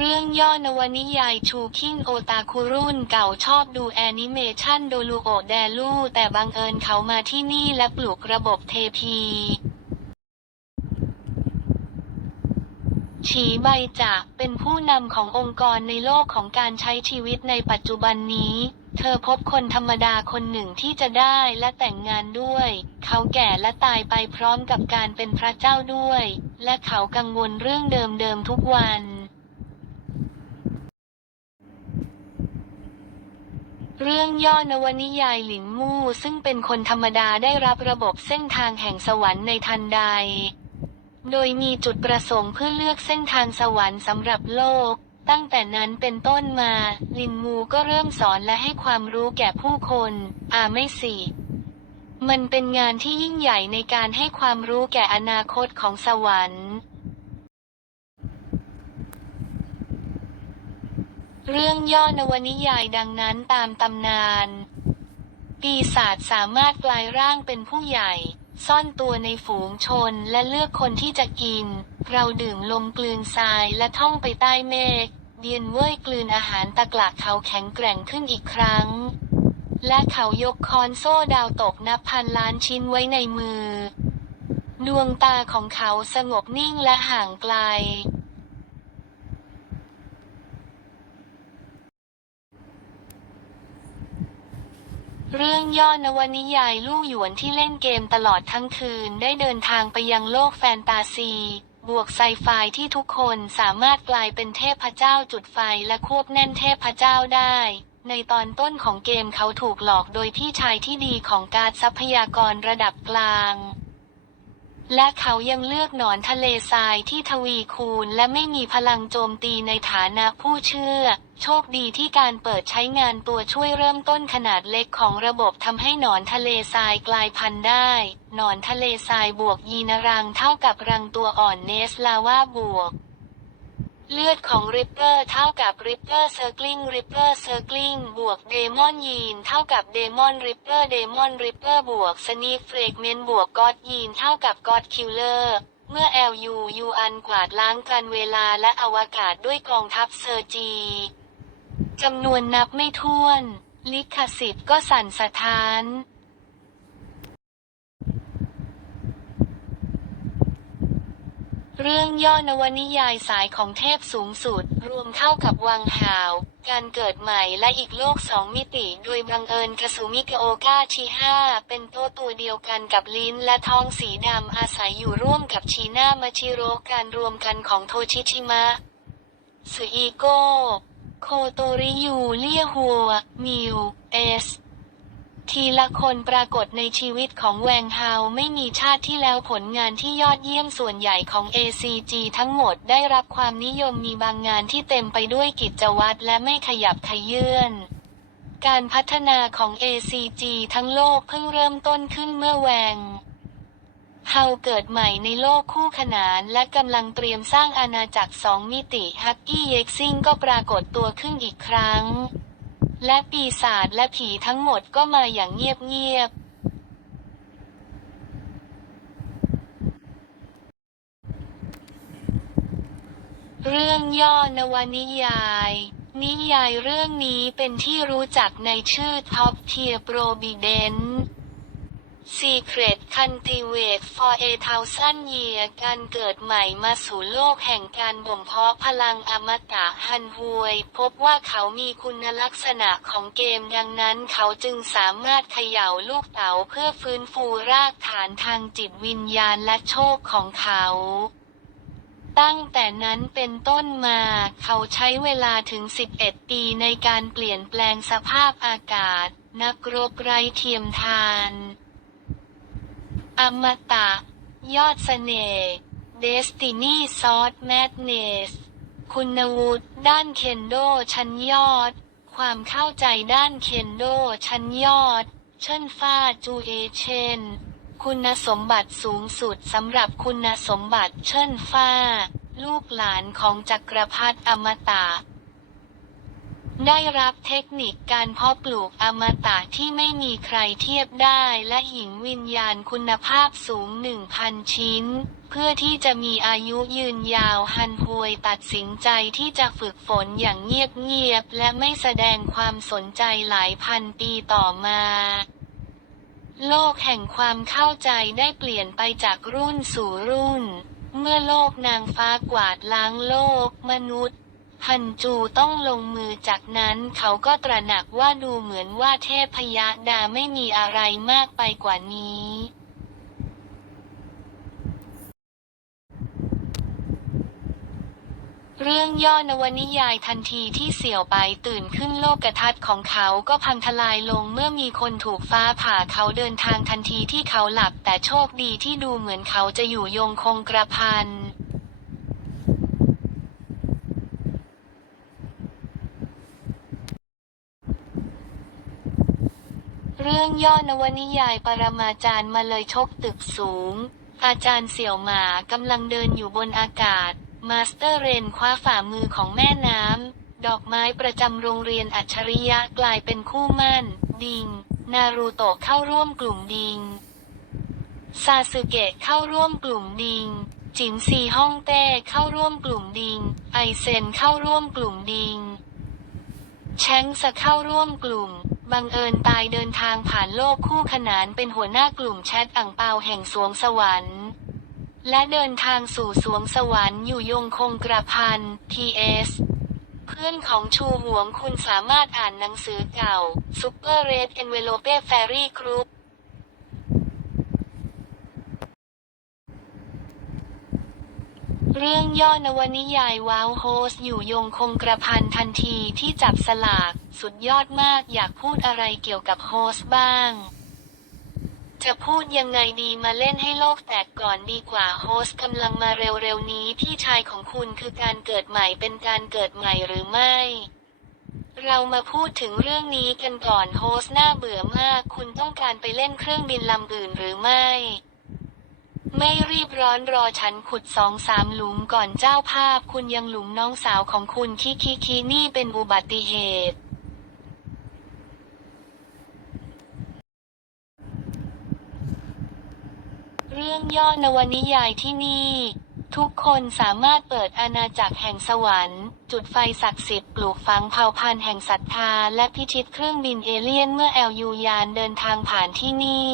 เรื่องย่อนวนิยายชูคินโอตาคุรุ่นเก่าชอบดูแอนิเมชันโดลูโอแดลูแต่บังเอิญเขามาที่นี่และปลุกระบบเทพีฉีใบจาเป็นผู้นำขององค์กรในโลกของการใช้ชีวิตในปัจจุบันนี้ เธอพบคนธรรมดาคนหนึ่งที่จะได้และแต่งงานด้วย เขาแก่และตายไปพร้อมกับการเป็นพระเจ้าด้วย และเขากังวลเรื่องเดิมๆทุกวัน เรื่องย่อนวนิยายหลินมู่ซึ่งเป็นคนธรรมดาได้รับระบบเส้นทางแห่งสวรรค์ในทันใด โดยมีจุดประสงค์เพื่อเลือกเส้นทางสวรรค์สำหรับโลก ตั้งแต่นั้นเป็นต้นมา ลินมูก็เริ่มสอนและให้ความรู้แก่ผู้คนอ่าไม่สิมันเป็นงานที่ยิ่งใหญ่ในการให้ความรู้แก่อนาคตของสวรรค์ เรื่องย่อนวนิยายดังนั้นตามตำนาน ปีศาจสามารถกลายร่างเป็นผู้ใหญ่ ซ่อนตัวในฝูงชนและเลือกคนที่จะกิน เราดื่มลมกลืนทรายและท่องไปใต้เมฆเดียนเว่ยกลืนอาหารตะกลากเขาแข็งแกร่งขึ้นอีกครั้ง และเขายกคอนโซ่ดาวตกนับพันล้านชิ้นไว้ในมือ ดวงตาของเขาสงบนิ่งและห่างไกล เรื่องย่อนวนิยายลู่หยวนที่เล่นเกมตลอดทั้งคืนได้เดินทางไปยังโลกแฟนตาซี บวกไซไฟที่ทุกคนสามารถกลายเป็นเทพเจ้าจุดไฟและควบแน่นเทพเจ้าได้ ในตอนต้นของเกมเขาถูกหลอกโดยพี่ชายที่ดีของการทรัพยากรระดับกลาง และเขายังเลือกหนอนทะเลทรายที่ทวีคูณและไม่มีพลังโจมตีในฐานะผู้เชื่อ โชคดีที่การเปิดใช้งานตัวช่วยเริ่มต้นขนาดเล็กของระบบทำให้หนอนทะเลทรายกลายพันธุ์ได้ หนอนทะเลทรายบวกยีนรังเท่ากับรังตัวอ่อนเนสลาว่าบวก เลือดของริปเปอร์เท่ากับริปเปอร์เซอร์กลิงริปเปอร์เซอร์กลิงบวกเดมอนยีนเท่ากับเดมอนริปเปอร์เดมอนริปเปอร์บวกสนีเฟรกเมนบวกก็อดยีนเท่ากับก็อดคิลเลอร์เมื่อ LU ยูอันกวาดล้างกันเวลาและอวกาศด้วยกองทัพเซอร์จีจำนวนนับไม่ถ้วน ลิขสิทธิ์ก็สั่นสะท้าน เรื่องย่อนวนิยายสายของเทพสูงสุด รวมเท่ากับวังหาว การเกิดใหม่และอีกโลกสองมิติ โดยบังเอิญคาซูมิกโอกาชิห้าเป็นโตวตัวเดียวกันกับลิ้นและทองสีดำอาศัยอยู่ร่วมกับชีน่ามาชิโร่การรวมกันของโทชิชิมะสุอีโกโคโตริยูเลียหัว มิว เอส ทีละคนปรากฏในชีวิตของแวงฮาวไม่มีชาติที่แล้วผลงานที่ยอดเยี่ยมส่วนใหญ่ของ ACG ทั้งหมดได้รับความนิยมมีบางงานที่เต็มไปด้วยกิจวัตรและไม่ขยับขยื่นการพัฒนาของ ACG ทั้งโลกเพิ่งเริ่มต้นขึ้นเมื่อแวงเฮาเกิดใหม่ในโลกคู่ขนานและกำลังเตรียมสร้างอาณาจักรสองมิติฮักกี้เย็กซิงก็ปรากฏตัวขึ้นอีกครั้ง และปีศาจและผีทั้งหมดก็มาอย่างเงียบๆเรื่องย่อนวนิยาย นิยายเรื่องนี้เป็นที่รู้จักในชื่อ Top Tier Providence Secret Cultivate for a Thousand Year การเกิดใหม่มาสู่โลกแห่งการบ่มเพาะพลังอมตะฮันฮวย พบว่าเขามีคุณลักษณะของเกมดังนั้นเขาจึงสามารถเขย่าลูกเต๋าเพื่อฟื้นฟูรากฐานทางจิตวิญญาณและโชคของเขาตั้งแต่นั้นเป็นต้นมา เขาใช้เวลาถึง 11 ปีในการเปลี่ยนแปลงสภาพอากาศ นักรบไร้เทียมทาน อมตะ ยอดเสน่ห์ Destiny s o r d Madness คุณวุฒิด้านเคนโดชั้นยอด ความเข้าใจด้านเคนโดชั้นยอด เช่นฟ้าจูเอเชน คุณสมบัติสูงสุดสำหรับคุณสมบัติเช่นฟ้า ลูกหลานของจักรพรรดิอมตะ ได้รับเทคนิคการเพาะปลูกอมตะที่ไม่มีใครเทียบได้และหิงวิญญาณคุณภาพสูง 1,000 ชิ้น เพื่อที่จะมีอายุยืนยาวฮันฮวยตัดสินใจที่จะฝึกฝนอย่างเงียบๆและไม่แสดงความสนใจหลายพันปีต่อมาโลกแห่งความเข้าใจได้เปลี่ยนไปจากรุ่นสู่รุ่น เมื่อโลกนางฟ้ากวาดล้างโลกมนุษย์ ฮันจูต้องลงมือจากนั้นเขาก็ตระหนักว่าดูเหมือนว่าเทพพยดาไม่มีอะไรมากไปกว่านี้เรื่องย่อนวนิยายทันทีที่เสี่ยวไปตื่นขึ้นโลกทัศน์ของเขาก็พังทลายลงเมื่อมีคนถูกฟ้าผ่าเขาเดินทางทันทีที่เขาหลับแต่โชคดีที่ดูเหมือนเขาจะอยู่ยงคงกระพัน เรื่องย่อนวนิยายปรมาจารย์มาเลยชกตึกสูง อาจารย์เสี่ยวหมากำลังเดินอยู่บนอากาศ มาสเตอร์เรนคว้าฝ่ามือของแม่น้ำ ดอกไม้ประจำโรงเรียนอัจฉริยะกลายเป็นคู่มั่น ดิง นารูโตะเข้าร่วมกลุ่มดิง ซาสึเกะเข้าร่วมกลุ่มดิง จินซีฮ่องเต้เข้าร่วมกลุ่มดิง ไอเซนเข้าร่วมกลุ่มดิง แชงสะเข้าร่วมกลุ่ม บังเอิญตายเดินทางผ่านโลกคู่ขนานเป็นหัวหน้ากลุ่มแชทอ่างเปาแห่งสวงสวรรค์ และเดินทางสู่สวงสวรรค์อยู่ยงคงกระพัน T.S. เพื่อนของชูหวงคุณสามารถอ่านหนังสือเก่า Super Red Envelope Fairy Group เรื่องย่อนวนิยายว้าวโฮสอยู่ยงคงกระพันทันทีที่จับสลาก สุดยอดมากอยากพูดอะไรเกี่ยวกับโฮสบ้าง จะพูดยังไงดีมาเล่นให้โลกแตกก่อนดีกว่าโฮสกำลังมาเร็วๆนี้พี่ชายของคุณคือการเกิดใหม่เป็นการเกิดใหม่หรือไม่เรามาพูดถึงเรื่องนี้กันก่อนโฮสหน่าเบื่อมาก คุณต้องการไปเล่นเครื่องบินลำอื่นหรือไม่ ไม่รีบร้อนรอฉันขุดสองสามหลุมก่อนเจ้าภาพคุณยังหลุมน้องสาวของคุณคิคิคินี่เป็นอุบัติเหตุ เรื่องย่อนวนิยายที่นี่ ทุกคนสามารถเปิดอาณาจักรแห่งสวรรค์ จุดไฟศักดิ์สิทธิ์ปลูกฝังเผ่าพันธุ์แห่งศรัทธาและพิชิตเครื่องบินเอเลี่ยนเมื่อแอลยูยานเดินทางผ่านที่นี่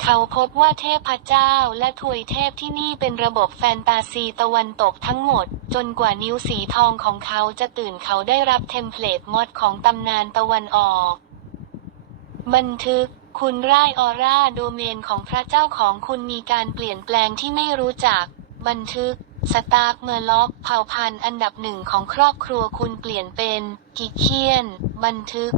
เขาพบว่าเทพเจ้าและทวยเทพที่นี่เป็นระบบแฟนตาซีตะวันตกทั้งหมด จนกว่านิ้วสีทองของเขาจะตื่นเขาได้รับเทมเพลตมอดของตำนานตะวันออก บันทึก คุณร่ายออร่าโดเมนของพระเจ้าของคุณมีการเปลี่ยนแปลงที่ไม่รู้จัก บันทึกสตาร์กเมอร์ล็อกเผ่าพันธุ์อันดับหนึ่งของครอบครัวคุณเปลี่ยนเป็น กิเคียน บันทึก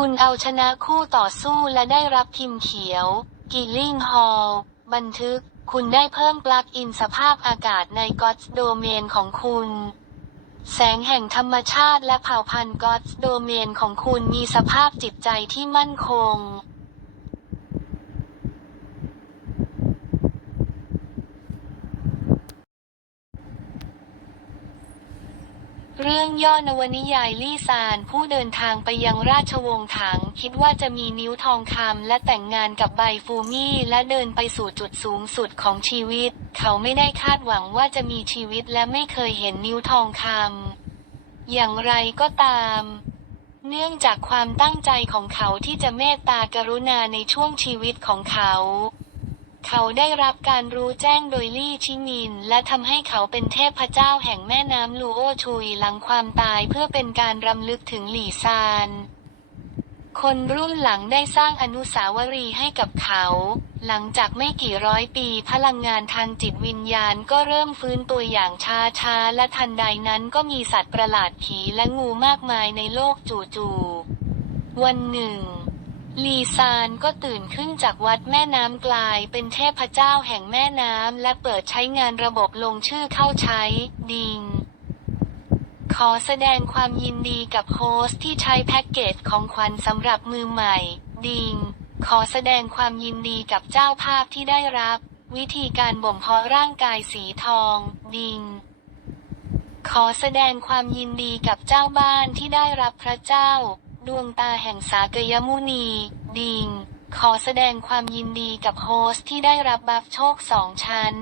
คุณเอาชนะคู่ต่อสู้และได้รับพิมพ์เขียว กิลลิงฮอลบันทึก คุณได้เพิ่มปลั๊กอินสภาพอากาศในก็ d สโดเมนของคุณ แสงแห่งธรรมชาติและเผ่าพันธุ์ก็ d สโดเมนของคุณมีสภาพจิตใจที่มั่นคง เรื่องย่อนวนิยายลี่ซานผู้เดินทางไปยังราชวงศ์ถัง คิดว่าจะมีนิ้วทองคำและแต่งงานกับใบฟูมี่และเดินไปสู่จุดสูงสุดของชีวิต เขาไม่ได้คาดหวังว่าจะมีชีวิตและไม่เคยเห็นนิ้วทองคำอย่างไรก็ตาม เนื่องจากความตั้งใจของเขาที่จะเมตตากรุณาในช่วงชีวิตของเขา เขาได้รับการรู้แจ้งโดยลี่ชิมิน และทำให้เขาเป็นเทพเจ้าแห่งแม่น้ำลูโอชุยหลังความตายเพื่อเป็นการรำลึกถึงหลี่ซาน คนรุ่นหลังได้สร้างอนุสาวรีย์ให้กับเขา หลังจากไม่กี่ร้อยปีพลังงานทางจิตวิญญาณก็เริ่มฟื้นตัวอย่างช้าๆและทันใดนั้นก็มีสัตว์ประหลาดผีและงูมากมายในโลกจู่ๆวันหนึ่ง ลีซานก็ตื่นขึ้นจากวัดแม่น้ำกลายเป็นเทพเจ้าแห่งแม่น้ำและเปิดใช้งานระบบลงชื่อเข้าใช้ ดิง ขอแสดงความยินดีกับโฮสต์ที่ใช้แพ็กเกจของขวัญสำหรับมือใหม่ ดิง ขอแสดงความยินดีกับเจ้าภาพที่ได้รับ วิธีการบ่มเพาะร่างกายสีทอง ดิงขอแสดงความยินดีกับเจ้าบ้านที่ได้รับพระเจ้า ดวงตาแห่งสากยมุนี ดิง ขอแสดงความยินดีกับโฮสที่ได้รับบัฟโชคสองชั้น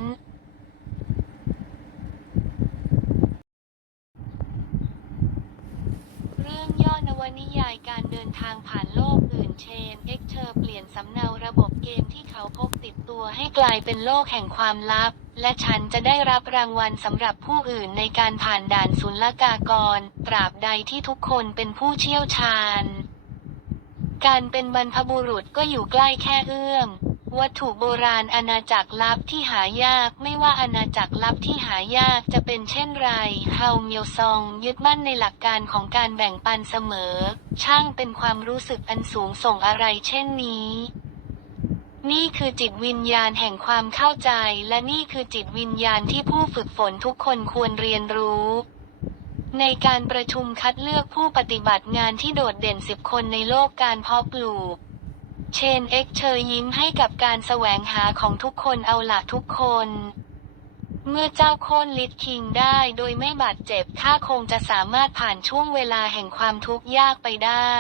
เรื่องย่อน วนิยายการเดินทางผ่านโลกอื่นเชน เอ็กเชอร์เปลี่ยนสำเนาระบบเกมที่เขาพกติดตัวให้กลายเป็นโลกแห่งความลับ และฉันจะได้รับรางวัลสำหรับผู้อื่นในการผ่านด่านศุลกากร ตราบใดที่ทุกคนเป็นผู้เชี่ยวชาญ การเป็นบรรพบุรุษก็อยู่ใกล้แค่เอื้อม วัตถุโบราณอาณาจักรลับที่หายาก ไม่ว่าอาณาจักรลับที่หายากจะเป็นเช่นไรเฮาเมียวซอง ยึดมั่นในหลักการของการแบ่งปันเสมอ ช่างเป็นความรู้สึกอันสูงส่งอะไรเช่นนี้นี่คือจิตวิญญาณแห่งความเข้าใจ และนี่คือจิตวิญญาณที่ผู้ฝึกฝนทุกคนควรเรียนรู้ ในการประชุมคัดเลือกผู้ปฏิบัติงานที่โดดเด่นสิบคนในโลกการเพาะปลูก เชนเอ็กเชยยิ้มให้กับการแสวงหาของทุกคนเอาละทุกคน เมื่อเจ้าโค่นลิดคิงได้โดยไม่บาดเจ็บข้าคงจะสามารถผ่านช่วงเวลาแห่งความทุกข์ยากไปได้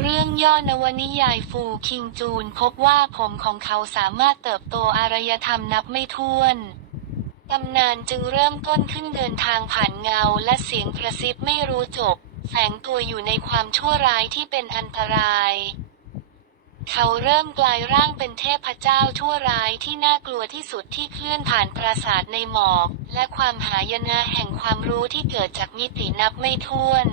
เรื่องย่อนวนิยายฟูคิงจูนพบว่าผมของเขาสามารถเติบโตอารยธรรมนับไม่ถ้วน ตำนานจึงเริ่มต้นขึ้นเดินทางผ่านเงาและเสียงกระซิบไม่รู้จบ แฝงตัวอยู่ในความชั่วร้ายที่เป็นอันตราย เขาเริ่มกลายร่างเป็นเทพเจ้าชั่วร้ายที่น่ากลัวที่สุดที่เคลื่อนผ่านปราสาทในหมอก และความหายนะแห่งความรู้ที่เกิดจากมิตินับไม่ถ้วน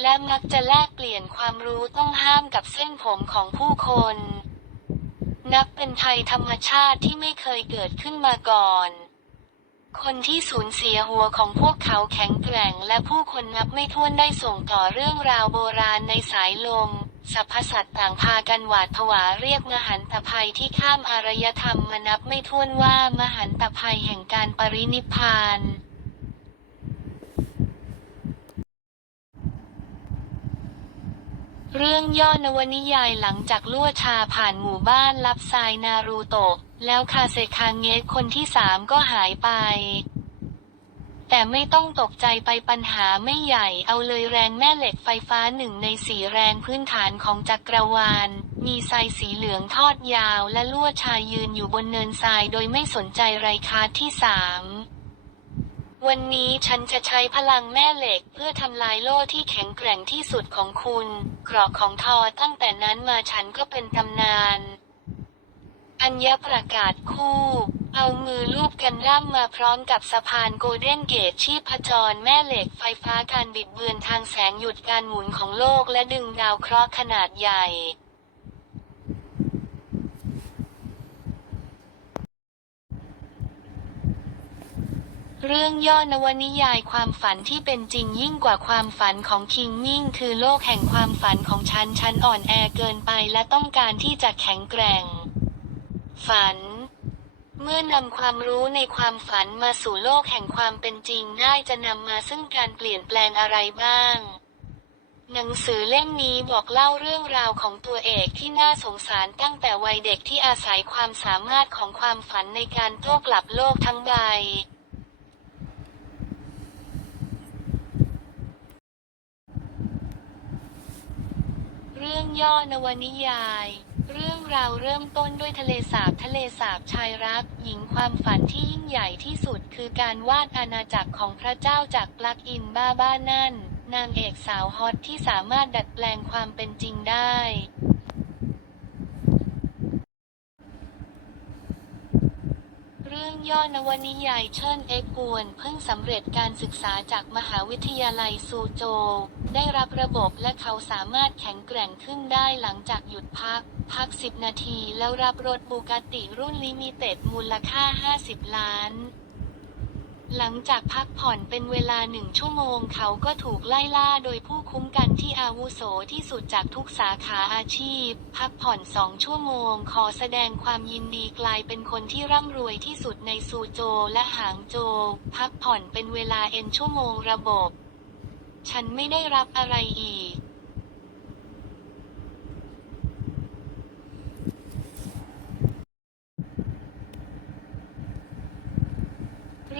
และมักจะแลกเปลี่ยนความรู้ต้องห้ามกับเส้นผมของผู้คน นับเป็นภัยธรรมชาติที่ไม่เคยเกิดขึ้นมาก่อน คนที่สูญเสียหัวของพวกเขาแข็งแกร่งและผู้คนนับไม่ถ้วนได้ส่งต่อเรื่องราวโบราณในสายลมสรรพสัตว์ต่างพากันหวาดผวาเรียกมหันตภัยที่ข้ามอารยธรรมมานับไม่ถ้วนว่ามหันตภัยแห่งการปรินิพานเรื่องย่อนวนิยายหลังจากลั่วชาผ่านหมู่บ้านลับทรายนารูโตะ แล้วคาเซคางเงะคนที่สามก็หายไป แต่ไม่ต้องตกใจไปปัญหาไม่ใหญ่เอาเลยแรงแม่เหล็กไฟฟ้าหนึ่งในสีแรงพื้นฐานของจักรวาล มีทรายสีเหลืองทอดยาวและลั่วชายืนอยู่บนเนินทรายโดยไม่สนใจไรคาที่สามวันนี้ฉันจะใช้พลังแม่เหล็กเพื่อทำลายโล่ที่แข็งแกร่งที่สุดของคุณ กรอกของทอตั้งแต่นั้นมาฉันก็เป็นตำนาน อัญญประกาศคู่ เอามือลูบกันร่ำมาพร้อมกับสะพานโกลเด้นเกตชีพจรแม่เหล็กไฟฟ้าการบิดเบือนทางแสงหยุดการหมุนของโลกและดึงดาวเคราะห์ขนาดใหญ่เรื่องย่อนวนิยายความฝันที่เป็นจริงยิ่งกว่าความฝันของคิงมิ่งคือโลกแห่งความฝันของฉัน ฉันอ่อนแอเกินไปและต้องการที่จะแข็งแกร่ง ฝัน เมื่อนำความรู้ในความฝันมาสู่โลกแห่งความเป็นจริงได้จะนำมาซึ่งการเปลี่ยนแปลงอะไรบ้าง หนังสือเล่มนี้บอกเล่าเรื่องราวของตัวเอกที่น่าสงสารตั้งแต่วัยเด็กที่อาศัยความสามารถของความฝันในการโต้กลับโลกทั้งใบเรื่องย่อนวนิยาย เรื่องราวเริ่มต้นด้วยทะเลสาบทะเลสาบชายรัก หญิงความฝันที่ยิ่งใหญ่ที่สุด คือการวาดอาณาจักรของพระเจ้าจากปลักอินบ้าบ้านั่น นางเอกสาวฮอตที่สามารถดัดแปลงความเป็นจริงได้เรื่องย่อนวนิยายเชิญเอกกวนเพิ่งสำเร็จการศึกษาจากมหาวิทยาลัยซูโจ ได้รับระบบและเขาสามารถแข็งแกร่งขึ้นได้หลังจากหยุดพัก พัก 10 นาทีแล้วรับรถบูกาติรุ่นลิมิเต็ดมูลค่า 50 ล้าน หลังจากพักผ่อนเป็นเวลาหนึ่งชั่วโมงเขาก็ถูกไล่ล่าโดยผู้คุ้มกันที่อาวุโสที่สุดจากทุกสาขาอาชีพ พักผ่อนสองชั่วโมง ขอแสดงความยินดีกลายเป็นคนที่ร่ำรวยที่สุดในซูโจและหางโจ พักผ่อนเป็นเวลาเอ็นชั่วโมงระบบ ฉันไม่ได้รับอะไรอีก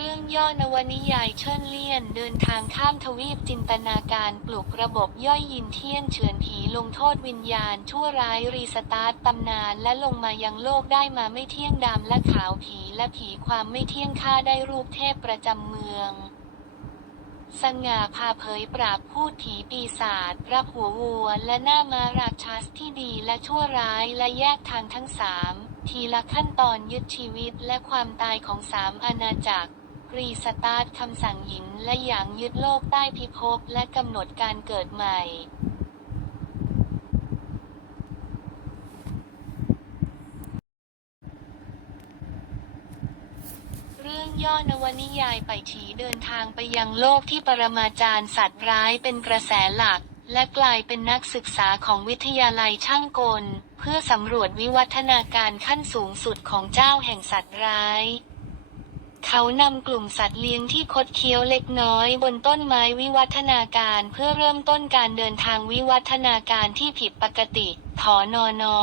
รื่องย่อนวนิยายเชิญเลี่ยน เดินทางข้ามทวีปจินตนาการปลุกระบบย่อยยินเทียนเฉือนผีลงโทษวิญญาณ ชั่วร้ายรีสตาร์ตตำนานและลงมายังโลกได้มาไม่เที่ยงดำและขาวผีและผีความไม่เที่ยงค่าได้รูปเทพประจำเมืองสง่าพาเผยปราบพูดผีปีศาจรับหัววัว และหน้ามาราชัสที่ดีและชั่วร้ายและแยกทางทั้งสาม ทีละขั้นตอนยึดชีวิตและความตายของสามอาณาจักร รีสตาร์ทคำสั่งหยินและหยางยึดโลกใต้พิภพและกำหนดการเกิดใหม่เรื่องย่อนวนิยายไปฉีเดินทางไปยังโลกที่ปรมาจารย์สัตว์ร้ายเป็นกระแสหลัก และกลายเป็นนักศึกษาของวิทยาลัยช่างกล เพื่อสำรวจวิวัฒนาการขั้นสูงสุดของเจ้าแห่งสัตว์ร้าย เขานำกลุ่มสัตว์เลี้ยงที่คดเคี้ยวเล็กน้อยบนต้นไม้วิวัฒนาการเพื่อเริ่มต้นการเดินทางวิวัฒนาการที่ผิดปกติ ถอนอนอ